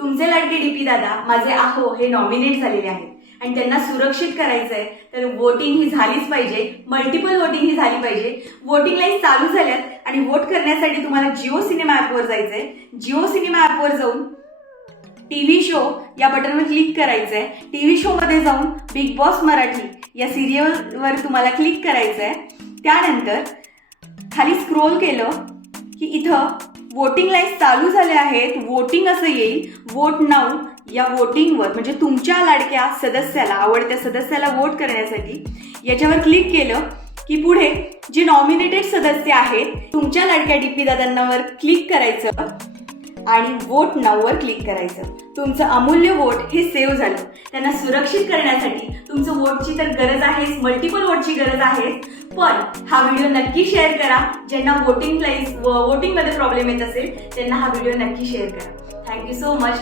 तुमचे लाडके डीपी दादा माझे आहो हे नॉमिनेट झालेले आहेत आणि त्यांना सुरक्षित करायचंय, तर वोटिंग ही झालीच पाहिजे, मल्टिपल वोटिंग ही झाली पाहिजे। वोटिंग लाईन चालू झाल्यात आणि वोट करण्यासाठी तुम्हाला जिओ सिनेमा ॲपवर जायचंय। जिओ सिनेमा ॲपवर जाऊन टीव्ही शो या बटनवर क्लिक करायचंय। टीव्ही शो मध्ये जाऊन बिग बॉस मराठी या सिरियलवर तुम्हाला क्लिक करायचंय। त्यानंतर खाली स्क्रोल केलं की इथं वोटिंग लाईन चालू झाल्या आहेत, वोटिंग असं येईल। वोट नाऊ या वोटिंगवर म्हणजे तुमच्या लाडक्या सदस्याला, आवडत्या सदस्याला वोट करण्यासाठी याच्यावर क्लिक केलं की पुढे जे नॉमिनेटेड सदस्य आहेत तुमच्या लाडक्या डीपी दादांवर क्लिक करायचं आणि वोट नाऊवर क्लिक करायचं। तुमचं अमूल्य वोट हे सेव्ह झालं। त्यांना सुरक्षित करण्यासाठी तुमचं वोटची तर गरज आहेच, मल्टिपल वोटची गरज आहे, पण हा व्हिडिओ नक्की शेअर करा। ज्यांना वोटिंग मध्ये प्रॉब्लेम येत असेल त्यांना हा व्हिडिओ नक्की शेअर करा। Thank you so much.